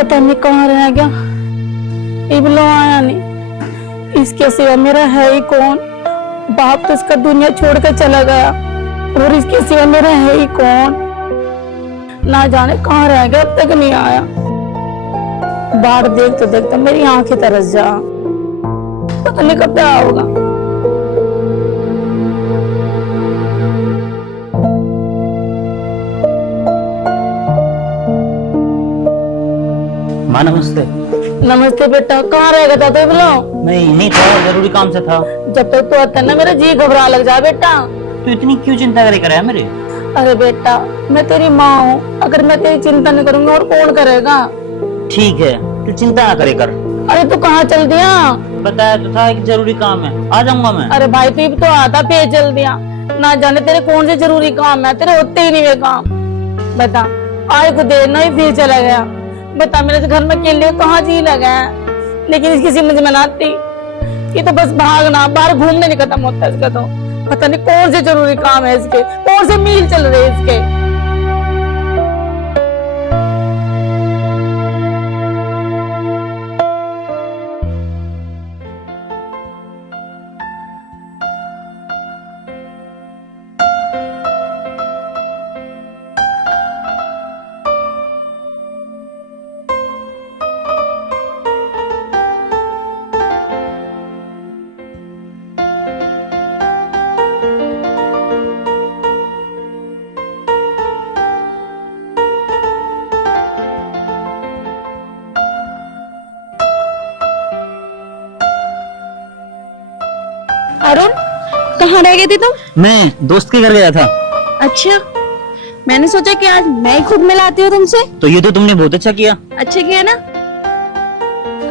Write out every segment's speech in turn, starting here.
पता नहीं कहाँ रह गया, इबलो आया नहीं। इसके सिवा मेरा है ही कौन? बाप तो इसका दुनिया छोड़ कर चला गया, और इसके सिवा मेरा है ही कौन? ना जाने कहाँ रह गया, अब तक नहीं आया। बाहर देख तो देखता मेरी आंखें तरस जा, पता नहीं कब क्या होगा। माँ नमस्ते। नमस्ते बेटा, कहाँ रह गया था तो बोलो? मैं यहीं था, जरूरी काम से था। जब तक तो आता ना मेरा जी घबरा लग जा बेटा। तो इतनी क्यों चिंता करे कर मेरे? अरे बेटा, मैं तेरी माँ हूँ, अगर मैं तेरी चिंता नहीं करूंगी और कौन करेगा? ठीक है, तू चिंता ना करे कर। अरे तू कहाँ चल दिया? बताया तो था कि जरूरी काम है, आ जाऊंगा मैं। अरे भाई तू तो आता फिर चल दिया, ना जाने तेरे कौन से जरूरी काम है, तेरे होते ही नहीं वे काम। बता, आए को देर नहीं फिर चला गया। बता, मेरे घर में अकेले कहाँ जी लगा है, लेकिन इसकी समझ में ना आती। ये तो बस भागना, बाहर घूमने नहीं खत्म होता इसका तो। पता नहीं कौन से जरूरी काम है इसके, कौन से मील चल रहे हैं इसके। अरुण, कहाँ रह गए थे तुम? मैं दोस्त के घर गया था। अच्छा, मैंने सोचा कि आज मैं ही खुद मिलाती हूँ तुमसे। तो ये तो तुमने बहुत अच्छा किया। अच्छा किया ना।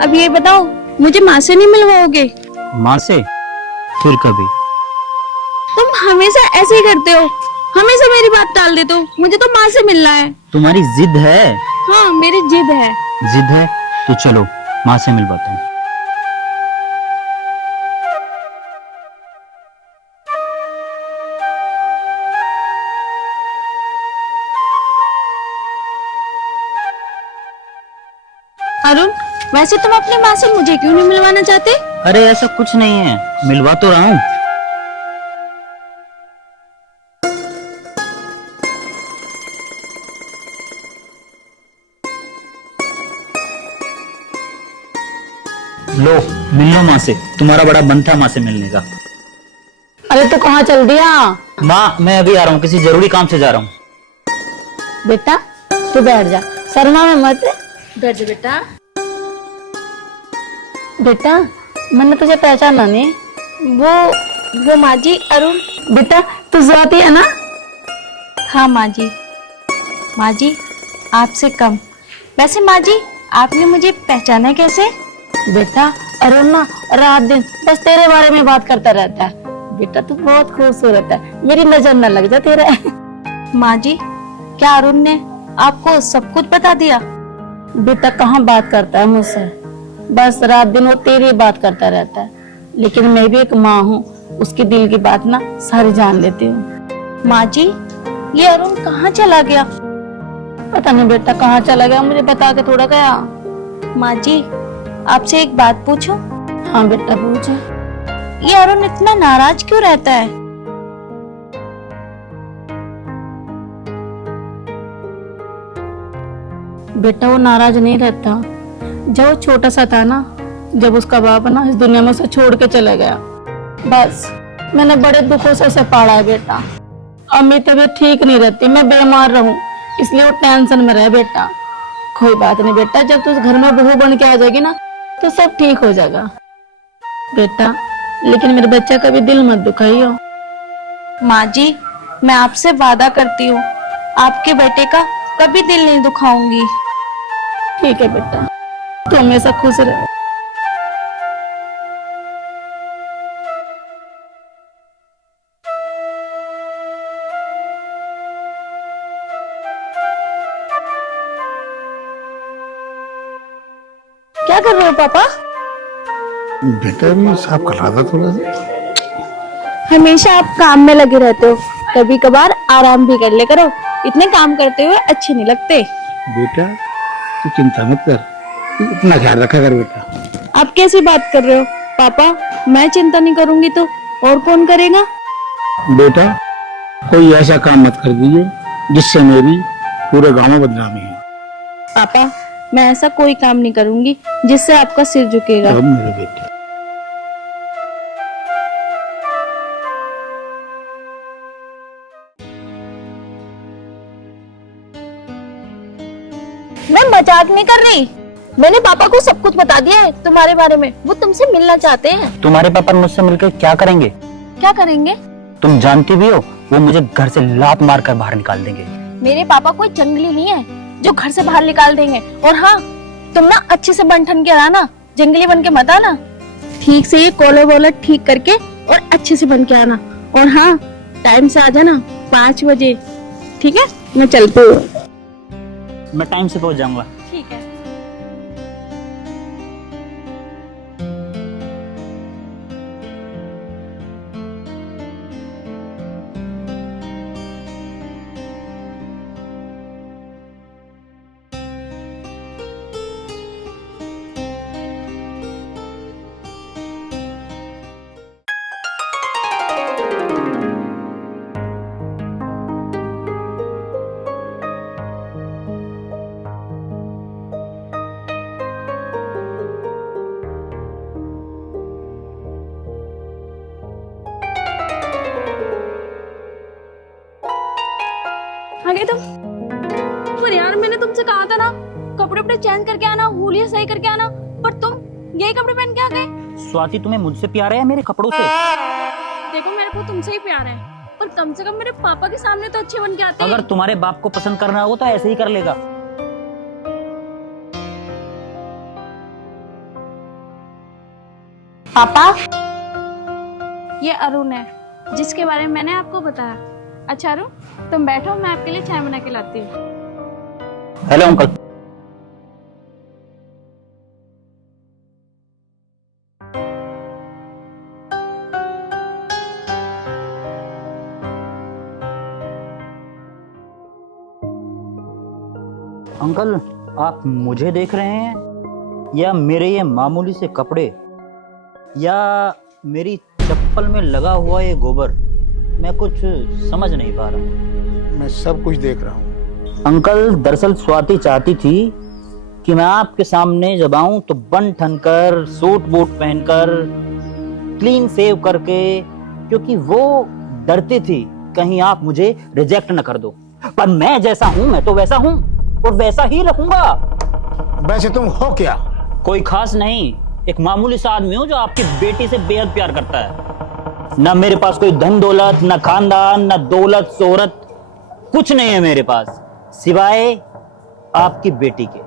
अब ये बताओ, मुझे माँ से नहीं मिलवाओगे? माँ से फिर कभी। तुम हमेशा ऐसे ही करते हो, हमेशा मेरी बात टाल देते हो। मुझे तो माँ से मिलना है। तुम्हारी जिद है? हाँ, मेरी जिद है। जिद है तो चलो माँ से मिलवाता हूँ। अरुण, वैसे तुम अपनी माँ से मुझे क्यों नहीं मिलवाना चाहते? अरे ऐसा कुछ नहीं है, मिलवा तो रहा हूँ। लो मिल लो माँ से, तुम्हारा बड़ा मन था माँ से मिलने का। अरे तू कहाँ चल दिया? माँ मैं अभी आ रहा हूँ, किसी जरूरी काम से जा रहा हूँ। बेटा तू बैठ जा, शर्मा में मत। बैठ जा बेटा। बेटा, मैंने तुझे पहचाना नहीं। वो माँ जी, अरुण। बेटा तू स्वाति है ना? हाँ माँ जी। माँ जी, आपसे कम। वैसे माँ जी, आपने मुझे पहचाना कैसे? बेटा अरुण ना रात दिन बस तेरे बारे में बात करता रहता है। बेटा तू बहुत खूबसूरत है, मेरी नजर न लग जा तेरा। माँ जी, क्या अरुण ने आपको सब कुछ बता दिया? बेटा कहाँ बात करता है मुझसे, बस रात दिन वो तेरी बात करता रहता है। लेकिन मैं भी एक माँ हूँ, उसके दिल की बात ना सारी जान लेती हूँ। माँ जी, ये अरुण कहाँ चला गया? पता नहीं बेटा कहाँ चला गया, मुझे बता के थोड़ा गया। माँ जी, आपसे एक बात पूछूं? हाँ बेटा पूछ। ये अरुण इतना नाराज क्यों रहता है? बेटा वो नाराज नहीं रहता। जब वो छोटा सा था ना, जब उसका बाप ना इस दुनिया में उसे छोड़ के चला गया, बस मैंने बड़े दुखों से उसे पाला है बेटा। अब मेरी तबीयत ठीक नहीं रहती, मैं बीमार रहूं, इसलिए वो टेंशन में रहे बेटा। कोई बात नहीं बेटा, जब तू उस घर में बहू बन के आ जाएगी ना तो सब ठीक हो जाएगा बेटा। लेकिन मेरे बच्चे का भी दिल मत दुखाइयो। माँ जी, मैं आपसे वादा करती हूँ, आपके बेटे का कभी दिल नहीं दुखाऊंगी। ठीक है बेटा, तू हमेशा खुश रहे। क्या कर रहे हो पापा? बेटा भी साफ कर रहा था थोड़ा सा। हमेशा आप काम में लगे रहते हो, कभी कभार आराम भी कर ले करो। इतने काम करते हुए अच्छे नहीं लगते। बेटा तू चिंता मत कर, तू अपना ख्याल रखा कर बेटा। आप कैसी बात कर रहे हो पापा? मैं चिंता नहीं करूंगी तो और कौन करेगा? बेटा कोई ऐसा काम मत कर दीजिए जिससे मेरी पूरे गांव में बदनामी है। पापा मैं ऐसा कोई काम नहीं करूंगी जिससे आपका सिर झुकेगा। अब मेरे बेटे मैं मजाक नहीं कर रही। मैंने पापा को सब कुछ बता दिया है तुम्हारे बारे में। वो तुमसे मिलना चाहते हैं। तुम्हारे पापा मुझसे मिलकर क्या करेंगे? क्या करेंगे? तुम जानती भी हो वो मुझे घर से लात मार कर बाहर निकाल देंगे। मेरे पापा कोई जंगली नहीं है जो घर से बाहर निकाल देंगे। और हाँ, तुम ना अच्छे से बन ठन के रहना, जंगली बन के मत आना। ठीक से ये कॉलर वॉलर ठीक करके और अच्छे से बन के आना। और हाँ, टाइम से आ जाना 5 बजे। ठीक है, मैं चलती हूँ। मैं टाइम से पहुंच जाऊंगा। ठीक है। आ गए तुम? पर यार मैंने तुमसे कहा था ना कपड़े अपने चेंज करके आना, हुलिया सही करके आना, पर तुम यही कपड़े पहन के आ गए। स्वाति तुम्हें मुझसे प्यार है या मेरे कपड़ों से? देखो मेरे को तुमसे ही प्यार है, पर कम से कम मेरे पापा के सामने तो अच्छे बन के आते। अगर तुम्हारे बाप को पसंद करना हो तो ऐसे ही कर लेगा। पापा ये अरुण है जिसके बारे में मैंने आपको बताया। अच्छा अरुण तुम बैठो, मैं आपके लिए चाय बना के लाती हूँ। Hello uncle. अंकल आप मुझे देख रहे हैं या मेरे ये मामूली से कपड़े या मेरी चप्पल में लगा हुआ ये गोबर? मैं कुछ समझ नहीं पा रहा हूँ। मैं सब कुछ देख रहा हूँ। अंकल दरअसल स्वाति चाहती थी कि मैं आपके सामने जब आऊं तो बन ठन कर, सूट बूट पहनकर, क्लीन सेव करके, क्योंकि वो डरती थी कहीं आप मुझे रिजेक्ट न कर दो। पर मैं जैसा हूं मैं तो वैसा हूं और वैसा ही रहूंगा। वैसे तुम हो क्या? कोई खास नहीं, एक मामूली सा आदमी हूं जो आपकी बेटी से बेहद प्यार करता है। ना मेरे पास कोई धन दौलत, ना खानदान, ना दौलत शोहरत, कुछ नहीं है मेरे पास सिवाय आपकी बेटी के।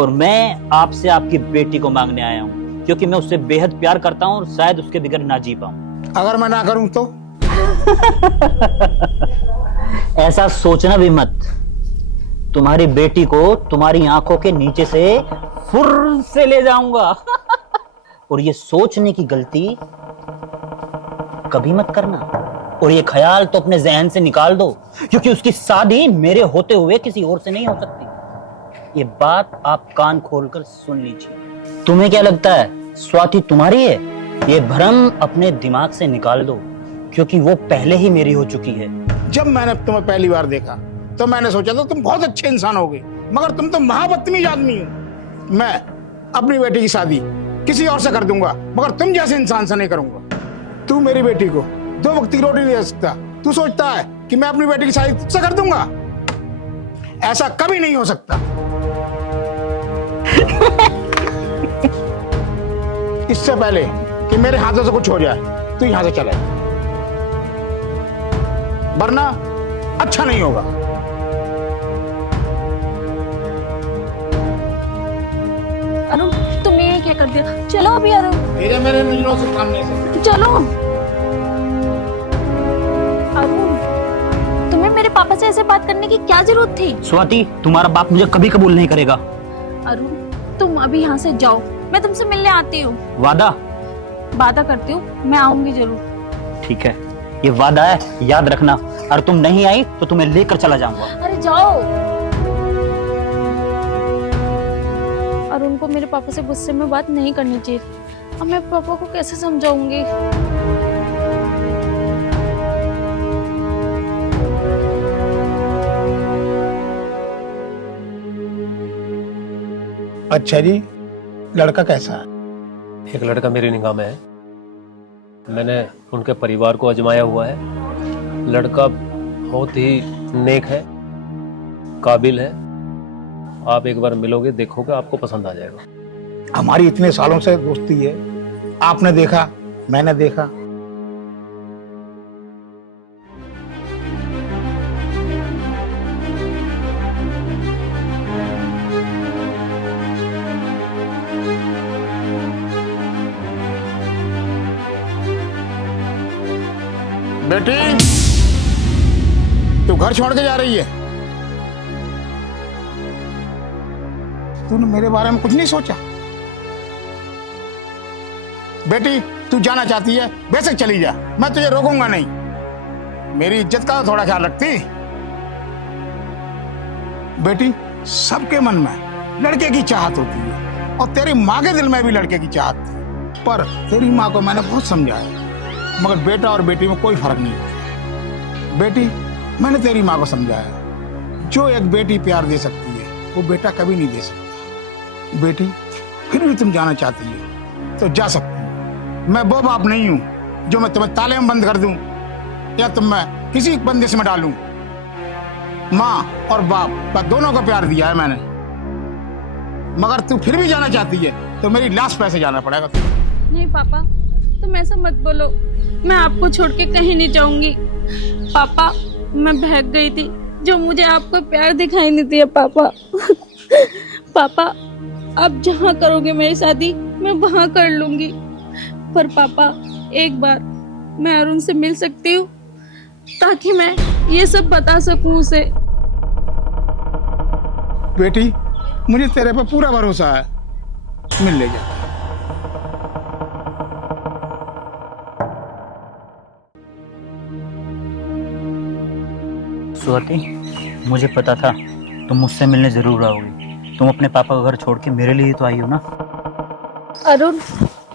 और मैं आपसे आपकी बेटी को मांगने आया हूं क्योंकि मैं उससे बेहद प्यार करता हूं और शायद उसके बगैर ना जी पाऊं। अगर मैं ना करूं तो? ऐसा सोचना भी मत। तुम्हारी बेटी को तुम्हारी आंखों के नीचे से फुर्र से ले जाऊंगा। और ये सोचने की गलती कभी मत करना। और ये ख्याल तो अपने जहन से निकाल दो क्योंकि उसकी शादी मेरे होते हुए किसी और से नहीं हो सकती। ये बात आप कान खोलकर सुन लीजिए। तुम्हें क्या लगता है स्वाति तुम्हारी है? ये भ्रम अपने दिमाग से निकाल दो क्योंकि वो पहले ही मेरी हो चुकी है। जब मैंने तुम्हें पहली बार देखा तो मैंने सोचा था तुम बहुत अच्छे इंसान होगे, मगर तुम तो महाबदतमीज आदमी हो। मैं अपनी बेटी की शादी किसी और से कर दूंगा मगर तुम जैसे इंसान से नहीं करूंगा। तू मेरी बेटी को 2 वक्त की रोटी नहीं दे सकता। तू सोचता है कि मैं अपनी बेटी की शादी तुझसे कर दूंगा? ऐसा कभी नहीं हो सकता। इससे पहले कि मेरे हाथों से कुछ हो जाए तू यहां से चले, वरना अच्छा नहीं होगा। अरुण तुम ये क्या कर दिया? चलो अभी अरुण, मेरे नजरों से काम नहीं सकते। चलो। अरुण तुम्हें मेरे पापा से ऐसे बात करने की क्या जरूरत थी? स्वाति तुम्हारा बाप मुझे कभी कबूल नहीं करेगा। अरुण तुम अभी यहाँ से जाओ, मैं तुमसे मिलने आती हूँ। वादा? वादा करती हूँ, मैं आऊंगी जरूर। ठीक है, ये वादा है, याद रखना। और तुम नहीं आई तो तुम्हें लेकर चला जाऊंगा। अरे जाओ। अरुण को मेरे पापा से गुस्से में बात नहीं करनी चाहिए। अब मैं पापा को कैसे समझाऊंगी? अच्छा जी, लड़का कैसा है? एक लड़का मेरी निगाह में है। मैंने उनके परिवार को आजमाया हुआ है। लड़का बहुत ही नेक है, काबिल है। आप एक बार मिलोगे, देखोगे, आपको पसंद आ जाएगा। हमारी इतने सालों से दोस्ती है, आपने देखा, मैंने देखा। बेटी, तू घर छोड़ के जा रही है? तूने मेरे बारे में कुछ नहीं सोचा? बेटी, तू जाना चाहती है, बेशक चली जा, मैं तुझे रोकूंगा नहीं। मेरी इज्जत का थोड़ा ख्याल रखती। बेटी, सबके मन में लड़के की चाहत होती है और तेरी माँ के दिल में भी लड़के की चाहत थी, पर तेरी माँ को मैंने बहुत समझाया, मगर बेटा और बेटी में कोई फर्क नहीं होता। बेटी, मैंने तेरी माँ को समझाया, जो एक बेटी प्यार दे सकती है वो बेटा कभी नहीं दे सकता। बेटी, फिर भी तुम जाना चाहती हो तो जा सकती हो। मैं वो बाप नहीं हूं जो मैं तुम्हें ताले में बंद कर दूं या तुम मैं किसी बंदिश में डालूं। माँ और बाप बस दोनों को प्यार दिया है मैंने, मगर तू फिर भी जाना चाहती है तो मेरी लाश पे से जाना पड़ेगा तुझे। नहीं पापा, तुम ऐसा मत बोलो। मैं आपको छोड़ के कहीं नहीं जाऊंगी। पापा, मैं बहक गई थी, जो मुझे आपको प्यार दिखाई नहीं दिया पापा। पापा, आप जहाँ करोगे मेरी शादी, मैं वहाँ कर लूंगी। पर पापा, एक बार मैं अरुण से मिल सकती हूँ, ताकि मैं ये सब बता सकूं उसे। बेटी, मुझे तेरे पे पूरा भरोसा है, मिल ले जा। स्वाति, मुझे पता था तुम मुझसे मिलने जरूर आओगी। तुम अपने पापा का घर छोड़ के मेरे लिए तो आई हो ना। अरुण,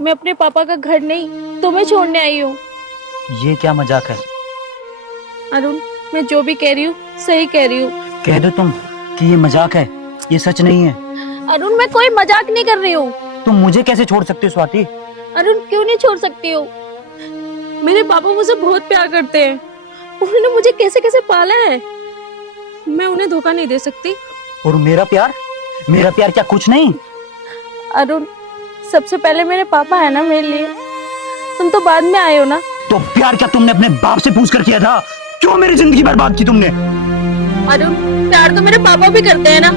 मैं अपने पापा का घर नहीं, तुम्हें छोड़ने आई हूँ। ये क्या मजाक है? अरुण, मैं जो भी कह रही हूँ सही कह रही हूँ। कह दो तुम कि ये मजाक है, ये सच नहीं है। अरुण, मैं कोई मजाक नहीं कर रही हूँ। तुम मुझे कैसे छोड़ सकती हो स्वाति? अरुण, क्यों नहीं छोड़ सकती हो? मेरे पापा मुझसे बहुत प्यार करते हैं। उन्होंने मुझे कैसे कैसे पाला है, मैं उन्हें धोखा नहीं दे सकती। और मेरा प्यार क्या कुछ नहीं? अरुण, सबसे पहले मेरे पापा है ना मेरे लिए, तुम तो बाद में आए हो ना। तो प्यार क्या तुमने अपने बाप से पूछ कर किया था? क्यों मेरी जिंदगी बर्बाद की तुमने? अरुण, प्यार तो मेरे पापा भी करते हैं ना,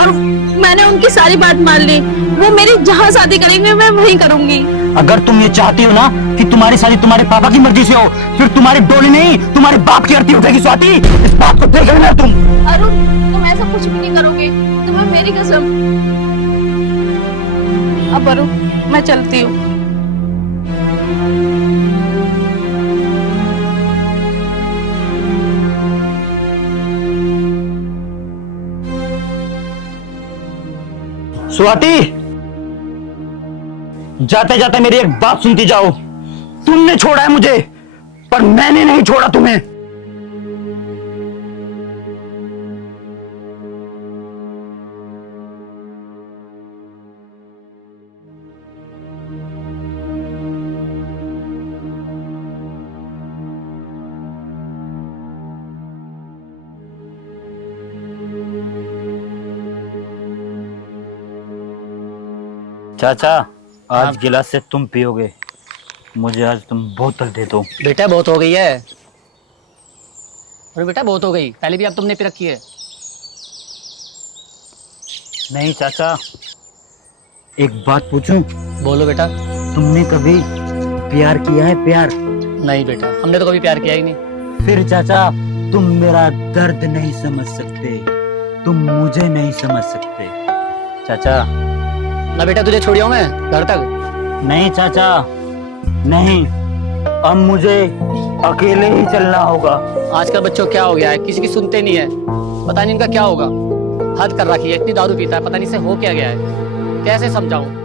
और मैंने उनकी सारी बात मान ली। वो मेरी जहाँ शादी करेंगे मैं वहीं करूंगी। अगर तुम ये चाहती हो ना कि तुम्हारी शादी तुम्हारे पापा की मर्जी से हो, फिर तुम्हारी डोली नहीं, तुम्हारे बाप की आरती उठेगी स्वाति। इस बात को देख लेना तुम। अरुण, तुम ऐसा कुछ भी नहीं करोगे, तुम्हें मेरी कसम। अब अरुण, मैं चलती हूँ। स्वाति, जाते जाते मेरी एक बात सुनती जाओ। तुमने छोड़ा है मुझे, पर मैंने नहीं छोड़ा तुम्हें। चाचा, आज गिलास से तुम पियोगे, मुझे आज तुम बोतल दे दो। बेटा बहुत हो गई है। अरे बेटा बहुत हो गई, पहले भी अब तुमने पी रखी है। नहीं चाचा, एक बात पूछूं? बोलो बेटा। तुमने कभी प्यार किया है? प्यार? नहीं बेटा, हमने तो कभी प्यार किया ही नहीं। फिर चाचा, तुम मेरा दर्द नहीं समझ सकते, तुम मुझे नहीं समझ सकते। चाचा। ना बेटा, तुझे छोड़ियो मैं घर तक। नहीं चाचा, नहीं, अब मुझे अकेले ही चलना होगा। आजकल बच्चों क्या हो गया है, किसी की सुनते नहीं है। पता नहीं इनका क्या होगा, हद कर रखी है। इतनी दारू पीता है, पता नहीं से हो क्या गया है। कैसे समझाऊं?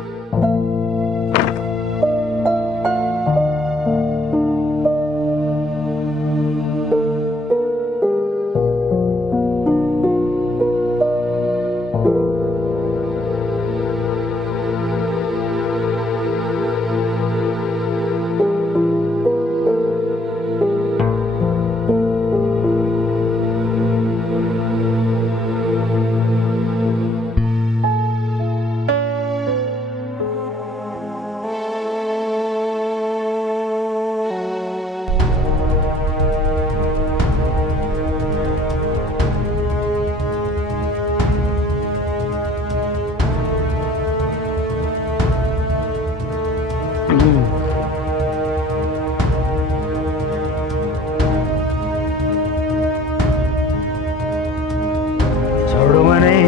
छोड़ूंगा नहीं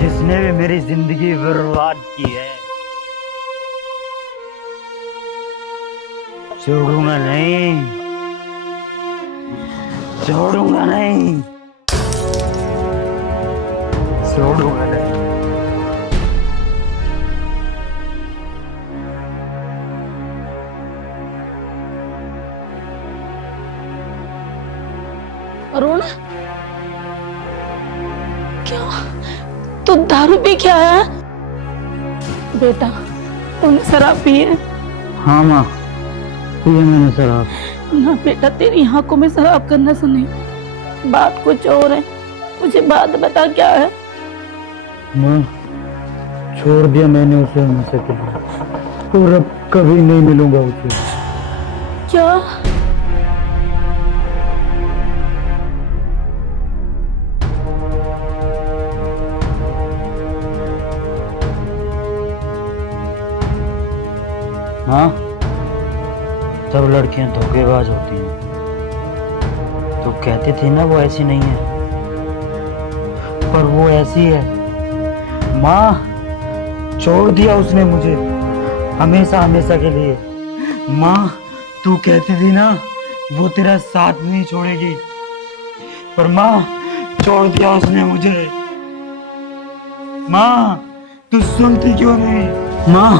जिसने भी मेरी जिंदगी बर्बाद की है। छोड़ूंगा नहीं, छोड़ूंगा नहीं, छोड़ूंगा नहीं। अरुण, क्यों तू दारू पी के आया है? बेटा, तूने शराब पी है? हाँ माँ, पिए मैंने शराब। ना बेटा, तेरी आंखों में शराब करना सुनी, बात कुछ और है। मुझे बात बता, क्या है? माँ, छोड़ दिया मैंने उसे हमेशा के लिए, और अब कभी नहीं मिलूंगा उसे। क्या? माँ, सब लड़कियां धोखेबाज होती हैं। तो कहती थी ना वो ऐसी नहीं है, पर वो ऐसी है। माँ, छोड़ दिया उसने मुझे हमेशा हमेशा के लिए। माँ, तू कहती थी ना वो तेरा साथ नहीं छोड़ेगी, पर माँ छोड़ दिया उसने मुझे। माँ, तू सुनती क्यों नहीं? माँ,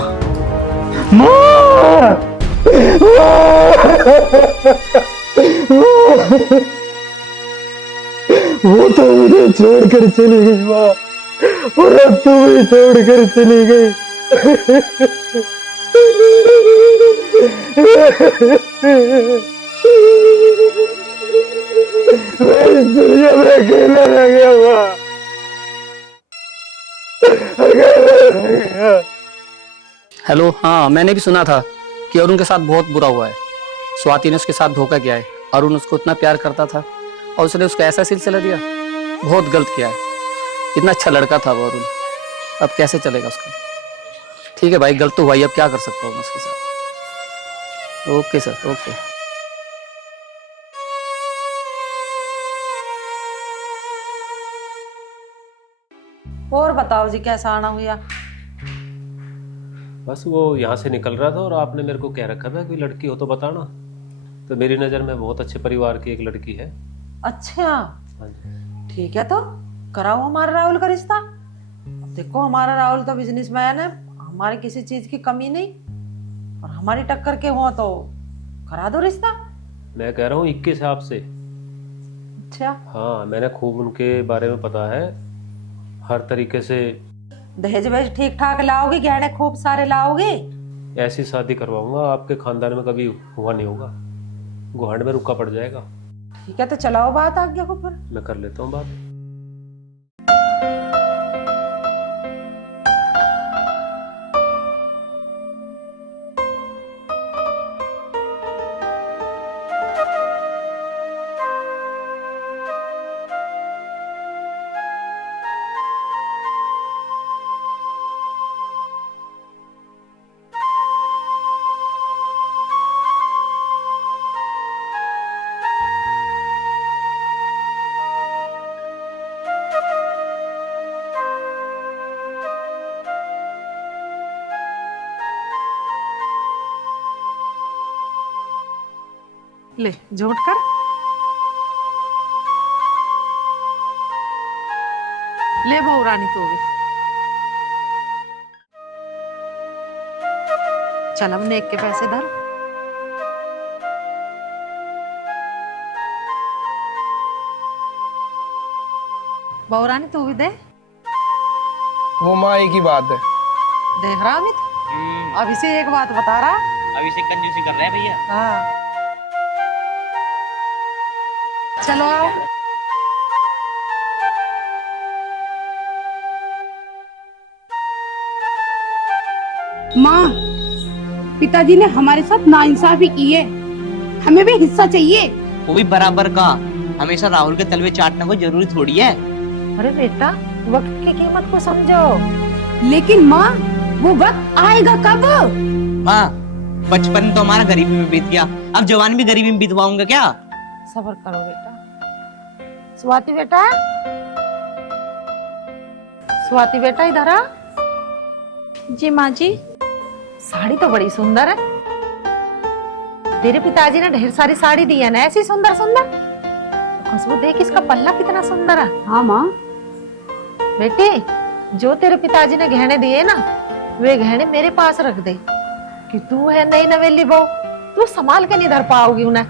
वो तो मुझे छोड़कर चली गई माँ, और अब तू भी छोड़कर चली गई। मैं इस दुनिया में अकेला रह गया माँ, अकेला रह गया। हेलो, हाँ मैंने भी सुना था कि अरुण के साथ बहुत बुरा हुआ है। स्वाति ने उसके साथ धोखा किया है। अरुण उसको इतना प्यार करता था और उसने उसको ऐसा सिलसिला दिया। बहुत गलत किया है। इतना अच्छा लड़का था वो अरुण, अब कैसे चलेगा उसका? ठीक है भाई, गलत तो हुआ ही, अब क्या कर सकता हूँ मैं उसके साथ। Okay sir, okay. और बताओ जी, कैसा आना हुआ? बस वो यहाँ से निकल रहा था और आपने मेरे को कह रखा था कि लड़की हो तो बताना। तो मेरी नज़र में बहुत अच्छे परिवार की एक लड़की है। अच्छा, हाँ जी। ठीक है, तो कराओ हमारे राहुल का रिश्ता। अब देखो, हमारा राहुल तो बिजनेसमैन है, हमारे किसी चीज की कमी नहीं, और हमारी टक्कर के हो तो करा दो रिश्ता। मैं कह रहा हूँ 21 है आपसे। अच्छा, हाँ, मैंने खूब उनके बारे में पता है, हर तरीके से। दहेज वहेज ठीक ठाक लाओगे, गहने खूब सारे लाओगे? ऐसी शादी करवाऊंगा आपके खानदान में कभी हुआ नहीं होगा, गुहांड में रुका पड़ जाएगा। ठीक है, तो चलाओ बात आगे को फिर। मैं कर लेता हूँ बात। ले झूठ कर, ले बहू रानी तो भी। चल अब नेक के पैसे धर। बहू रानी तू भी दे। वो माँ एक ही बात है। देख रहा अमित, अभी से एक बात बता रहा। अभी से कंजूसी कर रहे हैं भैया। हाँ चलो आओ। माँ, पिताजी ने हमारे साथ नाइंसाफी की है, हमें भी हिस्सा चाहिए। वो भी बराबर का। हमेशा राहुल के तलवे चाटना कोई जरूरी थोड़ी है। अरे बेटा वक्त की कीमत को समझो। लेकिन माँ, वो वक्त आएगा कब? माँ, बचपन तो हमारा गरीबी में बीत गया, अब जवानी भी गरीबी में बीतवाऊंगा क्या? सब्र करो बेटा। स्वाति बेटा, स्वाति बेटा इधर आ। जी माँ जी। साड़ी तो बड़ी सुंदर है। तेरे पिताजी ने ढेर सारी साड़ी दी है ना, ऐसी सुंदर सुंदर। खुशबू देख, इसका पल्ला कितना सुंदर है। हाँ माँ। बेटी, जो तेरे पिताजी ने गहने दिए ना, वे गहने मेरे पास रख दे। कि तू है नई नवेली बहू, तू संभाल के नहीं धर पाओगी उन्हें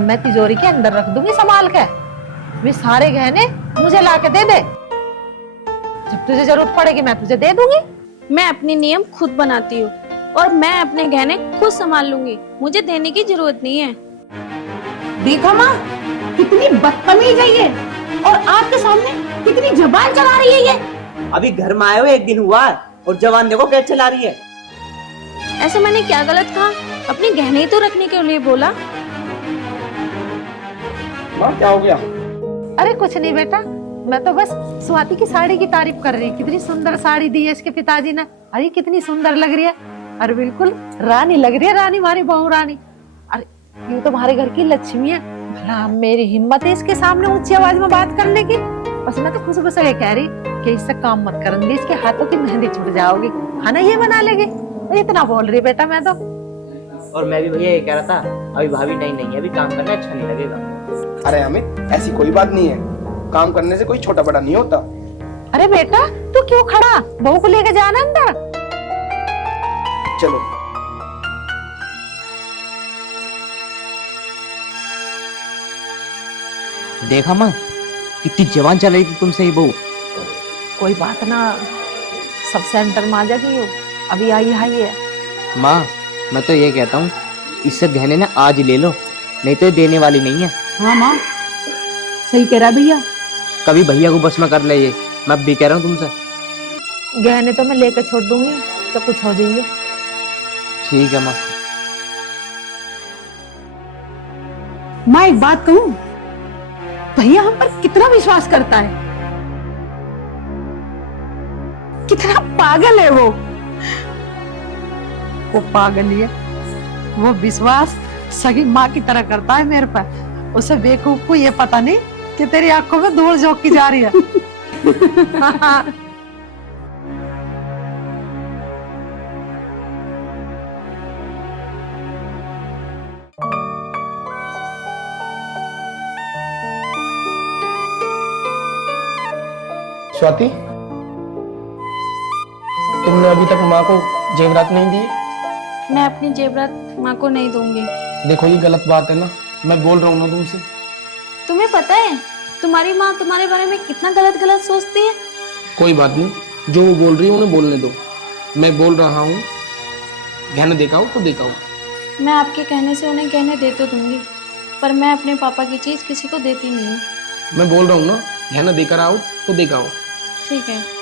मैं तिजोरी के अंदर रख दूंगी संभाल के। वे सारे गहने मुझे ला के दे दे। जब तुझे जरूरत पड़ेगी मैं तुझे दे दूंगी। मैं अपनी नियम खुद बनाती हूँ और मैं अपने गहने खुद संभाल लूंगी, मुझे देने की जरूरत नहीं है। देखा माँ, कितनी बदतमीज है ये, और आपके सामने कितनी जुबान चला रही है ये। अभी घर में आए हुए एक दिन हुआ और जवान देखो कैसे चला रही है। ऐसे मैंने क्या गलत कहा? अपने गहने ही तो रखने के लिए बोला। माँ क्या हो गया? अरे कुछ नहीं बेटा, मैं तो बस स्वाति की साड़ी की तारीफ कर रही। कितनी सुंदर साड़ी दी है इसके पिताजी ने। अरे कितनी सुंदर लग रही है। अरे बिल्कुल रानी लग रही है, रानी, हमारी बहू रानी। अरे ये तो हमारे घर की लक्ष्मी है। भला मेरी हिम्मत है इसके सामने ऊंची आवाज में बात करने की। बस मैं तो खुशबू से कह रही कि इससे काम मत करूंगी, इसके हाथों की मेहंदी छूट जाओगी, खाना ये बना लेगी। तो इतना बोल रही बेटा मैं तो। और मैं भी भैया ये कह रहा था, अभी भाभी नहीं है, अभी काम करना अच्छा नहीं लगेगा। अरे अमित, ऐसी कोई बात नहीं है, काम करने से कोई छोटा बड़ा नहीं होता। अरे बेटा तू क्यों खड़ा, बहू को लेके जाना अंदर। चलो। देखा माँ, कितनी जवान चल रही थी तुमसे ये बहू। कोई बात ना, सब सेंटर में आ जाएगी। अभी आई है। माँ, मैं तो ये कहता हूँ इससे गहने ना आज ही ले लो, नहीं तो ये देने वाली नहीं है। हाँ माँ, सही कह रहा भैया। कभी भैया को बस में कर ले ये, मैं अब भी कह रहा हूँ तुमसे। गहने तो मैं लेकर छोड़ दूंगी, तो कुछ हो जाइए। ठीक है माँ। माँ एक बात कहूँ, भैया हम पर कितना विश्वास करता है, कितना पागल है वो पागल ही है। वो विश्वास सगी माँ की तरह करता है मेरे पर। उसे बेवकूफ को ये पता नहीं कि तेरी आंखों में धूल झोंकी जा रही है। स्वाति, तुमने अभी तक माँ को जेवरात नहीं दिए? मैं अपनी जेवरात माँ को नहीं दूंगी। देखो ये गलत बात है ना, मैं बोल रहा हूँ ना तुमसे। तुम्हें पता है तुम्हारी माँ तुम्हारे बारे में कितना गलत गलत सोचती है। कोई बात नहीं, जो वो बोल रही है उन्हें बोलने दो। मैं बोल रहा हूँ, गहने दिखाओ तो दिखाओ। मैं आपके कहने से उन्हें गहने दे तो दूंगी, पर मैं अपने पापा की चीज किसी को देती नहीं हूँ। मैं बोल रहा हूँ ना, गहने देकर आओ तो दिखाओ। ठीक है।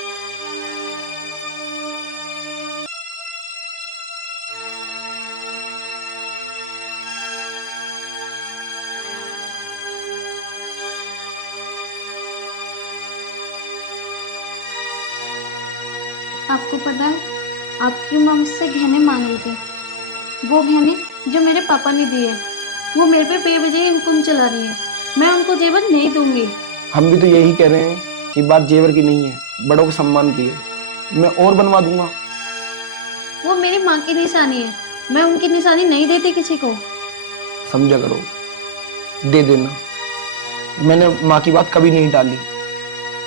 आपको पता है आपकी माँ मुझसे गहने मांग रही थी। वो गहने जो मेरे पापा ने दिए, वो मेरे पे बेवजह हुक्म चला रही है। मैं उनको जेवर नहीं दूंगी। हम भी तो यही कह रहे हैं कि बात जेवर की नहीं है, बड़ों को सम्मान की है। मैं और बनवा दूंगा। वो मेरी माँ की निशानी है, मैं उनकी निशानी नहीं देती किसी को। समझा करो, दे देना। मैंने माँ की बात कभी नहीं टाली,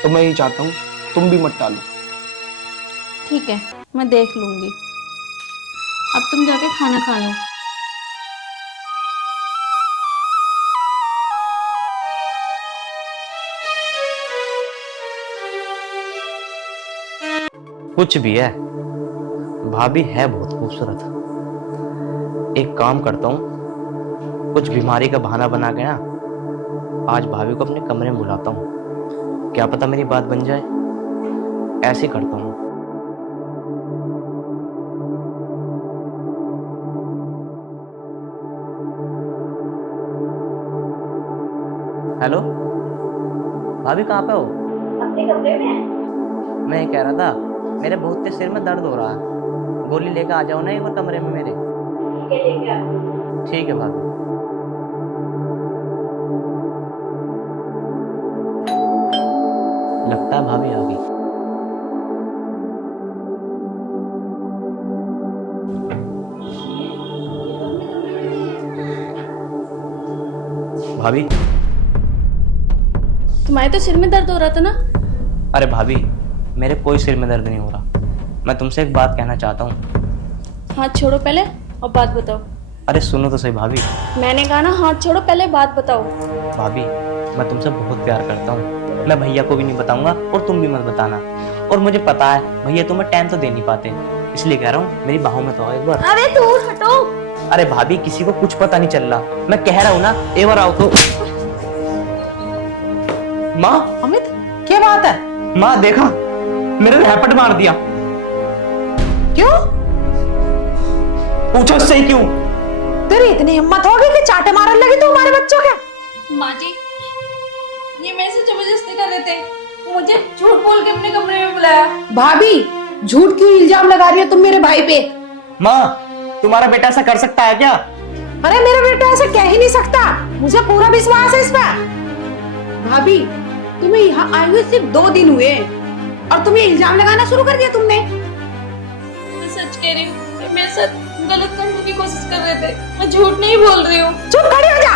तो मैं यही चाहता हूँ तुम भी मत टालो। ठीक है, मैं देख लूंगी। अब तुम जाके खाना खा लो। कुछ भी है, भाभी है बहुत खूबसूरत। एक काम करता हूँ, कुछ बीमारी का बहाना बना के ना आज भाभी को अपने कमरे में बुलाता हूँ, क्या पता मेरी बात बन जाए। ऐसे ही करता हूँ। हेलो भाभी, कहाँ पे हो? अपने कमरे में। मैं ये कह रहा था, मेरे बहुत तेज सिर में दर्द हो रहा है, गोली लेकर आ जाओ ना एक बार कमरे में मेरे। ठीक है, लेके आओ। ठीक है भाभी। लगता है भाभी आ गई। भाभी, तुम्हारे तो सिर में दर्द हो रहा था ना। अरे भाभी, मेरे कोई सिर में दर्द नहीं हो रहा। मैं तुमसे एक बात कहना चाहता हूँ। हाथ छोड़ो पहले और बात बताओ। अरे सुनो तो सही भाभी। मैंने कहा ना, हाथ छोड़ो पहले बात बताओ। भाभी, मैं तुमसे बहुत प्यार करता हूँ। मैं भैया को भी नहीं बताऊंगा और तुम भी मत बताना। और मुझे पता है भैया तुम्हें टाइम तो दे नहीं पाते, इसलिए कह रहा हूँ मेरी बाहों में तो आओ एक बार। अरे दूर हटो। अरे भाभी, किसी को कुछ पता नहीं चल रहा, मैं कह रहा हूँ ना, एक बार आओ तो। माँ, अमित, क्या बात है? माँ देखा, मेरे रैपट मार दिया। क्यों? पूछो सही क्यों? तेरी इतनी हिम्मत होगी कि चाटे मारने लगी तू हमारे बच्चों के? माँ जी, ये मेरे से जबरदस्ती कर रहे थे, मुझे झूठ बोल के अपने कमरे में बुलाया। भाभी, झूठ क्यों इल्जाम लगा रही हो तुम मेरे भाई पे? माँ, तुम्हारा बेटा ऐसा कर सकता है क्या? अरे मेरा बेटा ऐसे कह ही नहीं सकता, मुझे पूरा विश्वास है इस पर। भाभी, तुम्हें यहाँ आए हुए सिर्फ 2 दिन हुए और तुम्हें इल्जाम लगाना शुरू कर दिया तुमने। मैं सच कह रही हूँ, ये मेरे साथ गलत करने की कोशिश कर रहे थे, मैं झूठ नहीं बोल रही हूँ। चुप खड़ी हो जा,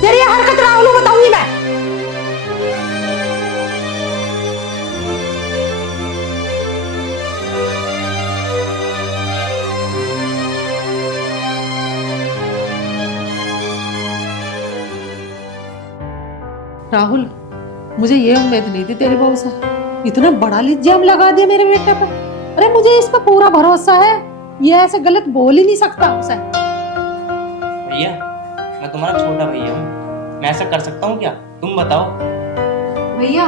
तेरी ये हरकत राहुल को बताऊंगी मैं। राहुल, मुझे ये उम्मीद नहीं थी तेरी बहू से, इतना बड़ा इल्जाम लगा दिया मेरे बेटे पर। अरे मुझे इस पर पूरा भरोसा है, ये ऐसे गलत बोल ही नहीं सकता उसे। भैया, मैं तुम्हारा छोटा भैया हूँ, मैं ऐसा कर सकता हूँ क्या? तुम बताओ। भैया,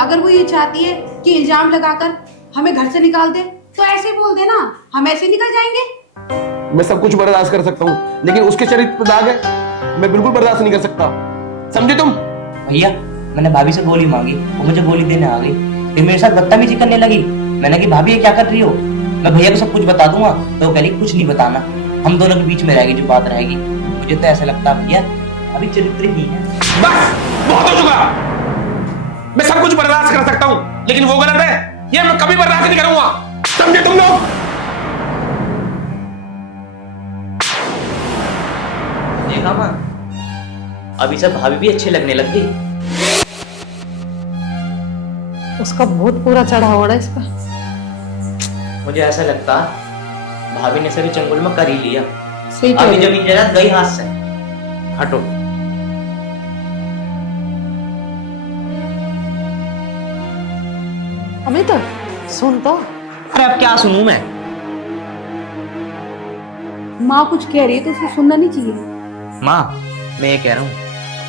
अगर वो ये चाहती है कि इल्जाम लगाकर हमें घर से निकाल दे तो ऐसे ही बोल देना, हम ऐसे निकल जाएंगे। मैं सब कुछ बर्दाश्त कर सकता हूँ, लेकिन उसके चरित्र पर दाग है, मैं बिल्कुल बर्दाश्त नहीं कर सकता। समझे तुम? भैया, मैंने भाभी से गोली मांगी, वो मुझे गोली देने आ गई, फिर मेरे साथ बदतमीजी करने लगी। मैंने कहा भाभी ये क्या कर रही हो? मैं भैया को सब कुछ बता दूंगा, तो वो कह रही कुछ नहीं बताना, हम दोनों के बीच में रहेगी जो बात रहेगी। मुझे तो ऐसा लगता है भैया अभी चरित्र ही है। बस बहुत हो चुका। मैं सब कुछ बर्दाश्त कर सकता हूँ, लेकिन वो गलत है, ये मैं कभी बर्दाश्त नहीं करूंगा। समझे तुम लोग? देखा माँ, अभी सब भाभी भी अच्छे लगने लग गई। उसका बहुत पूरा चढ़ा हुआ है इस पर। मुझे ऐसा लगता भाभी ने सभी चंगुल में कर ही लिया। सही कह अभी रही है। जमीन जायदाद गई हाथ से। हटो। अमित, सुन तो। अरे अब क्या सुनूं मैं? माँ कुछ कह रही है तो उसे सुनना नहीं चाहिए। माँ, मैं ये कह रहा हूँ,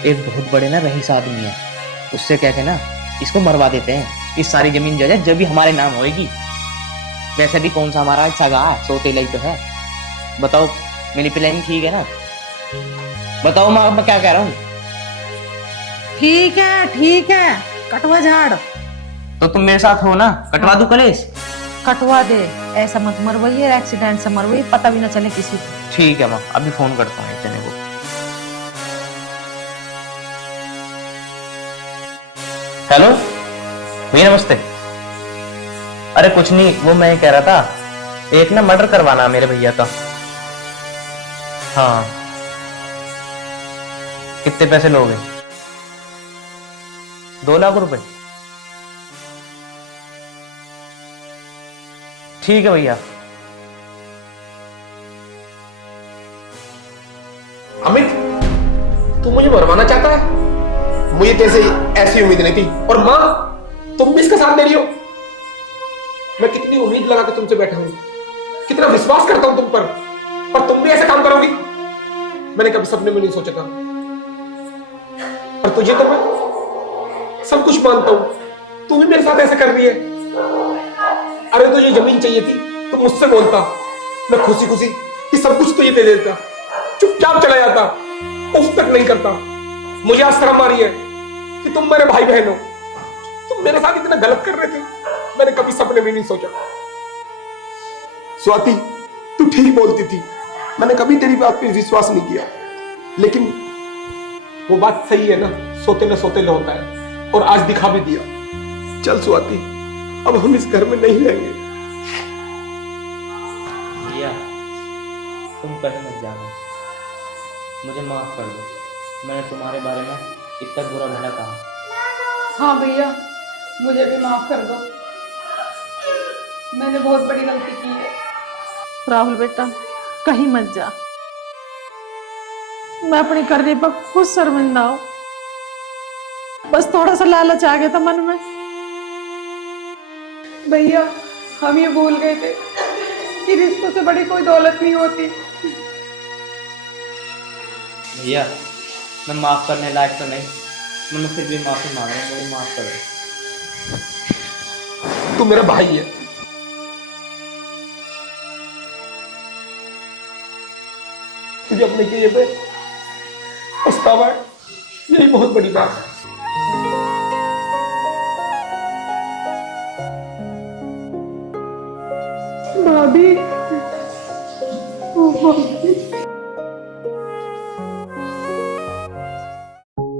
एक बहुत बड़े ना रईस आदमी है, उससे कह के ना इसको मरवा देते हैं। इस सारी जमीन जायदाद जब भी हमारे नाम होएगी। वैसे भी कौन सा हमारा सगा है, सौतेला ही तो है। बताओ, मेरी प्लानिंग ठीक है ना? बताओ माँ, मैं क्या कह रहा हूँ? ठीक है, कटवा झाड़। तो तुम मेरे साथ हो ना? कटवा दूं कलेश? कटवा दे, ऐसा मत मरवाइए, एक्सीडेंट से मरवाइए, पता भी ना चले किसी को। ठीक है माँ, अभी फोन करता हूँ एक जने को। हेलो भैया, नमस्ते। अरे कुछ नहीं, वो मैं कह रहा था, एक ना मर्डर करवाना है मेरे भैया का। हाँ, कितने पैसे लोगे? 2 लाख रुपए? ठीक है भैया, अमित, तू मुझे मरवाना चाहता है? मुझे तेरे से ऐसी उम्मीद नहीं थी। और माँ, तुम भी इसका साथ दे रही हो। मैं कितनी उम्मीद लगा के तुमसे बैठा हूं, कितना विश्वास करता हूं तुम पर, और तुम भी ऐसा काम करोगी? मैंने कभी सपने में नहीं सोचा था। और तुझे तो मैं सब कुछ मानता हूं, तू भी मेरे साथ ऐसा कर रही है। अरे तुझे जमीन चाहिए थी तो मुझसे बोलता, मैं खुशी खुशी कि सब कुछ तुझे दे देता, चुपचाप चला जाता, उफ तक नहीं करता। मुझे आज शर्म आ रही है कि तुम मेरे भाई बहन हो। तुम मेरे साथ इतना गलत कर रहे थे, मैंने कभी सपने में नहीं सोचा। स्वाति, तू ठीक बोलती थी, मैंने कभी तेरी बात पे विश्वास नहीं किया, लेकिन वो बात सही है ना, सोते न सोते होता है, और आज दिखा भी दिया। चल स्वाति, अब हम इस घर में नहीं रहेंगे। भैया, तुम कहीं मत जाना, मुझे माफ कर दो। मैंने तुम्हारे बारे में इतना बुरा भला कहा। हाँ भैया, मुझे भी माफ कर दो, मैंने बहुत बड़ी गलती की है। राहुल बेटा, कहीं मत जा। मैं अपने करने पर खुद शर्मिंदा हूं। बस थोड़ा सा लालच आ गया था मन में। भैया, हम ये भूल गए थे कि रिश्तों से बड़ी कोई दौलत नहीं होती। भैया, मैं माफ करने लायक तो नहीं, मैं फिर भी माफी मांग रहा हूँ, मुझे माफ कर दो। तू मेरा भाई है, तुझे अपने किए पे पछतावा है, यही बहुत बड़ी बात है। भाभी,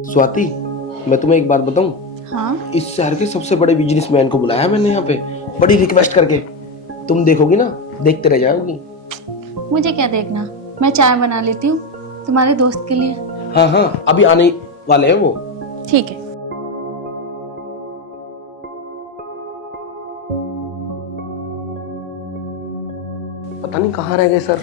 स्वाति, मैं तुम्हें एक बात बताऊं? हाँ, इस शहर के सबसे बड़े बिजनेसमैन को बुलाया मैंने यहाँ पे, बड़ी रिक्वेस्ट करके। तुम देखोगी ना, देखते रह जाओगी। मुझे क्या देखना, मैं चाय बना लेती हूँ तुम्हारे दोस्त के लिए। हाँ हाँ, अभी आने वाले हैं वो। ठीक है। पता नहीं कहाँ रह गए सर।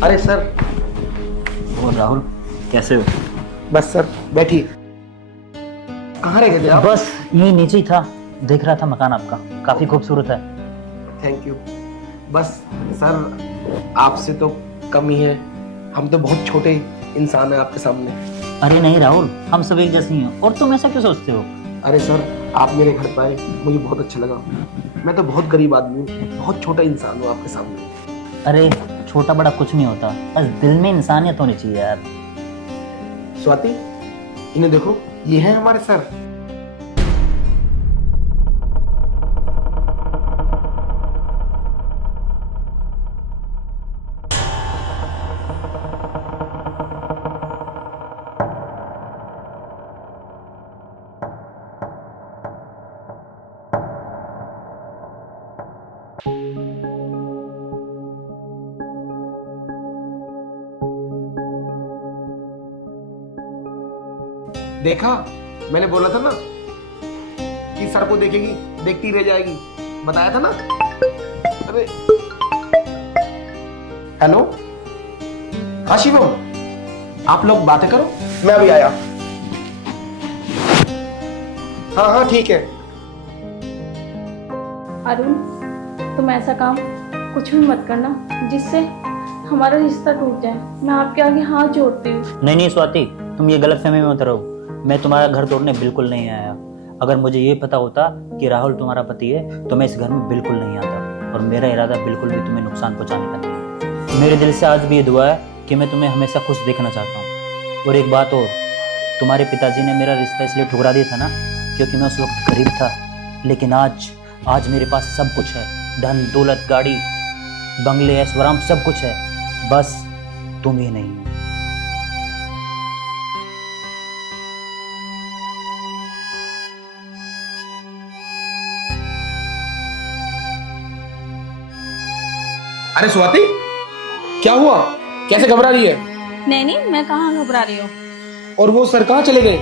अरे सर। और राहुल, कैसे हो? बस सर, बैठिए। कहाँ रह गए थे आप? बस यही नीचे ही था, देख रहा था मकान आपका, काफी खूबसूरत है। Thank you. बस सर, आपसे तो कम ही है, हम तो बहुत छोटे इंसान हैं आपके सामने। अरे नहीं राहुल, हम सब एक जैसे ही हैं, और तुम ऐसा क्यों सोचते हो? अरे सर, आप मेरे घर पे आए, मुझे बहुत अच्छा लगा। मैं तो बहुत गरीब आदमी हूँ, बहुत छोटा इंसान हूँ आपके सामने। अरे छोटा बड़ा कुछ नहीं होता, बस दिल में इंसानियत होनी चाहिए यार। स्वाति, इन्हें देखो, ये हैं हमारे सर। देखा, मैंने बोला था ना कि सर को देखेगी देखती रह जाएगी, बताया था ना। अरे हेलो, हाँ शिवम, आप लोग बातें करो, मैं अभी आया। हाँ हाँ ठीक है। अरुण, तुम ऐसा काम कुछ भी मत करना जिससे हमारा रिश्ता टूट जाए। मैं आपके आगे हाथ जोड़ती हूँ। नहीं नहीं स्वाति, तुम ये गलतफहमी में मत रहो। मैं तुम्हारा घर तोड़ने बिल्कुल नहीं आया। अगर मुझे ये पता होता कि राहुल तुम्हारा पति है तो मैं इस घर में बिल्कुल नहीं आता, और मेरा इरादा बिल्कुल भी तुम्हें नुकसान पहुंचाने का नहीं है। मेरे दिल से आज भी ये दुआ है कि मैं तुम्हें हमेशा खुश देखना चाहता हूँ। और एक बात और, तुम्हारे पिताजी ने मेरा रिश्ता इसलिए ठुकरा दिया था ना क्योंकि मैं उस वक्त गरीब था, लेकिन आज मेरे पास सब कुछ है, धन दौलत गाड़ी बंगले ऐश्वर्य सब कुछ है, बस तुम ही नहीं हो। अरे स्वाति, क्या हुआ? कैसे घबरा रही है? नहीं, मैं कहाँ घबरा रही हूँ। और वो सर कहाँ चले गए?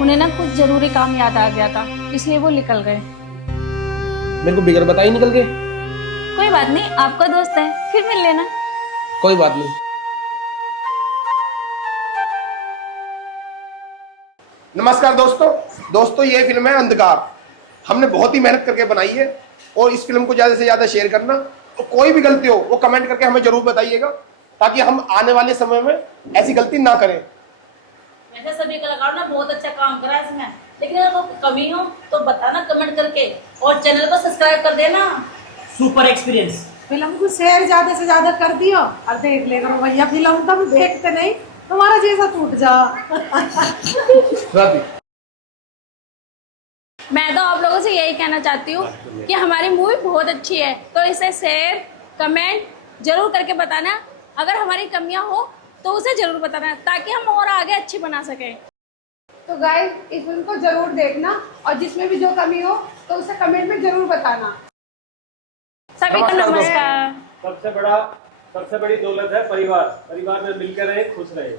उन्हें ना कुछ जरूरी काम याद आ गया था, इसलिए वो निकल गए। मेरे को बिगड़ बताई निकल गए। कोई बात नहीं, आपका दोस्त है, फिर मिल लेना। कोई बात नहीं। नमस्कार दोस्तों, ये फिल्म है अंधकार। हमने बहुत ही मेहनत करके बनाई है और इस फिल्म को ज्यादा से ज्यादा शेयर करना। तो कोई भी गलती हो वो कमेंट करके हमें जरूर बताइएगा, ताकि हम आने वाले समय में ऐसी गलती ना करें। वैसे सभी कलाकारों ने बहुत अच्छा काम करा है इसमें, लेकिन अगर कोई कमी हो तो बताना कमेंट करके, और चैनल को सब्सक्राइब कर देना। Super experience. फिल्म को शेयर ज्यादा से ज्यादा कर दियो और देख ले करो भैया, फिल्म तुम देखते नहीं, तुम्हारा जैसा टूट जा। मैं तो आप लोगों से यही कहना चाहती हूँ कि हमारी मूवी बहुत अच्छी है, तो इसे शेयर कमेंट जरूर करके बताना। अगर हमारी कमियां हो तो उसे जरूर बताना, ताकि हम और आगे अच्छी बना सकें। तो गाइस, इस फिल्म को जरूर देखना और जिसमें भी जो कमी हो तो उसे कमेंट में जरूर बताना। सभी को नमस्कार। सबसे बड़ी दौलत है परिवार में मिलकर रहे, खुश रहे।